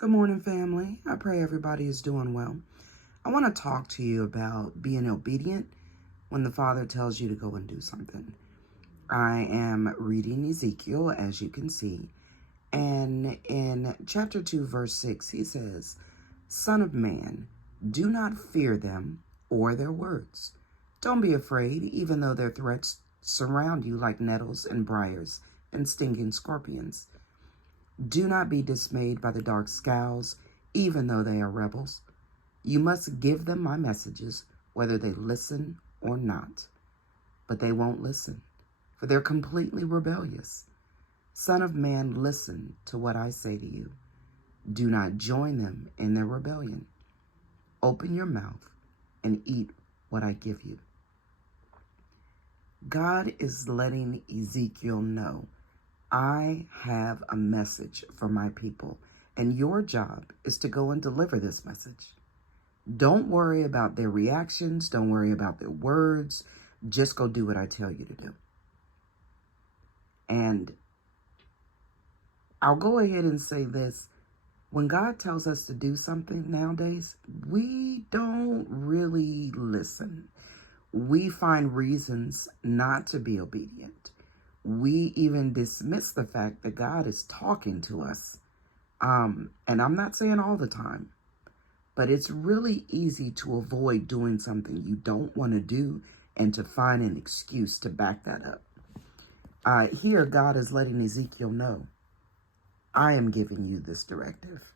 Good morning, family. I pray everybody is doing well. I want to talk to you about being obedient when the Father tells you to go and do something. I am reading Ezekiel, as you can see, and in chapter 2, verse 6, he says, "Son of man, do not fear them or their words. Don't be afraid, even though their threats surround you like nettles and briars and stinging scorpions. Do not be dismayed by the dark scowls, even though they are rebels. You must give them my messages, whether they listen or not. But they won't listen, for they're completely rebellious. Son of man, listen to what I say to you. Do not join them in their rebellion. Open your mouth and eat what I give you." God is letting Ezekiel know, I have a message for my people, and your job is to go and deliver this message. Don't worry about their reactions. Don't worry about their words. Just go do what I tell you to do. And I'll go ahead and say this. When God tells us to do something nowadays, we don't really listen. We find reasons not to be obedient. We even dismiss the fact that God is talking to us. And I'm not saying all the time, but it's really easy to avoid doing something you don't want to do and to find an excuse to back that up. Here, God is letting Ezekiel know, I am giving you this directive,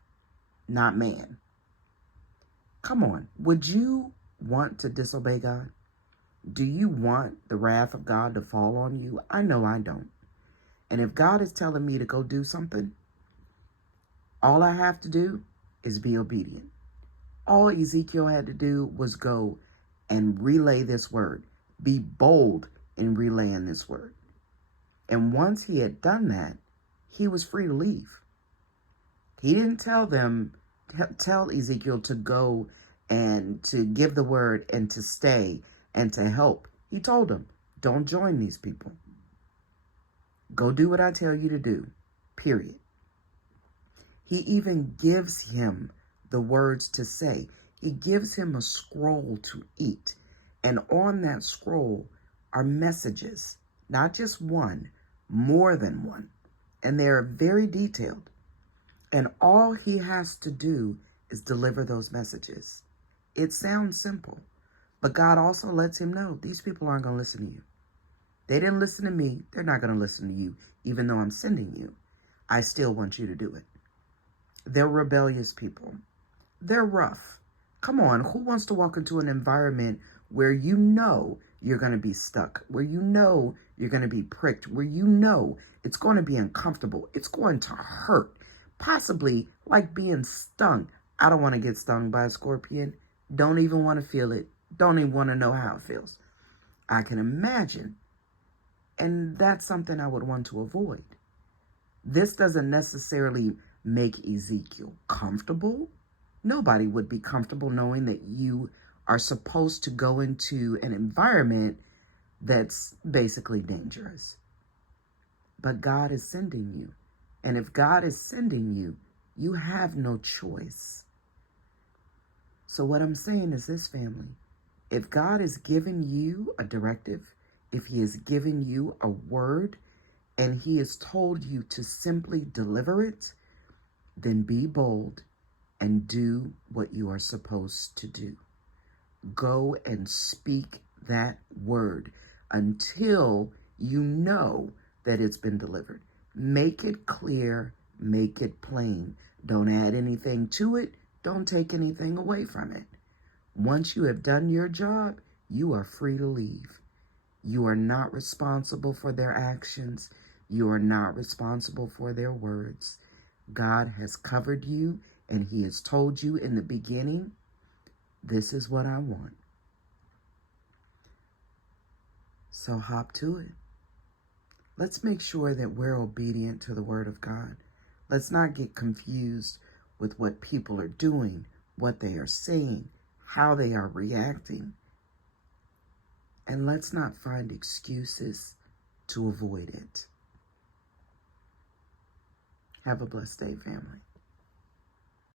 not man. Come on, would you want to disobey God? Do you want the wrath of God to fall on you? I know I don't. And if God is telling me to go do something, all I have to do is be obedient. All Ezekiel had to do was go and relay this word. Be bold in relaying this word. And once he had done that, he was free to leave. He didn't tell Ezekiel to go and to give the word and to stay and to help. He told him, don't join these people. Go do what I tell you to do, period. He even gives him the words to say. He gives him a scroll to eat. And on that scroll are messages, not just one, more than one. And they are very detailed. And all he has to do is deliver those messages. It sounds simple, but God also lets him know these people aren't going to listen to you. They didn't listen to me. They're not going to listen to you, even though I'm sending you. I still want you to do it. They're rebellious people. They're rough. Come on, who wants to walk into an environment where you know you're going to be stuck, where you know you're going to be pricked, where you know it's going to be uncomfortable, it's going to hurt, possibly like being stung. I don't want to get stung by a scorpion. Don't even want to feel it. Don't even want to know how it feels. I can imagine. And that's something I would want to avoid. This doesn't necessarily make Ezekiel comfortable. Nobody would be comfortable knowing that you are supposed to go into an environment that's basically dangerous. But God is sending you. And if God is sending you, you have no choice. So what I'm saying is this, family. If God is giving you a directive, if he is giving you a word, and he has told you to simply deliver it, then be bold and do what you are supposed to do. Go and speak that word until you know that it's been delivered. Make it clear, make it plain. Don't add anything to it. Don't take anything away from it. Once you have done your job, you are free to leave. You are not responsible for their actions. You are not responsible for their words. God has covered you, and he has told you in the beginning, this is what I want. So hop to it. Let's make sure that we're obedient to the word of God. Let's not get confused with what people are doing, what they are saying, how they are reacting. And let's not find excuses to avoid it. Have a blessed day, family.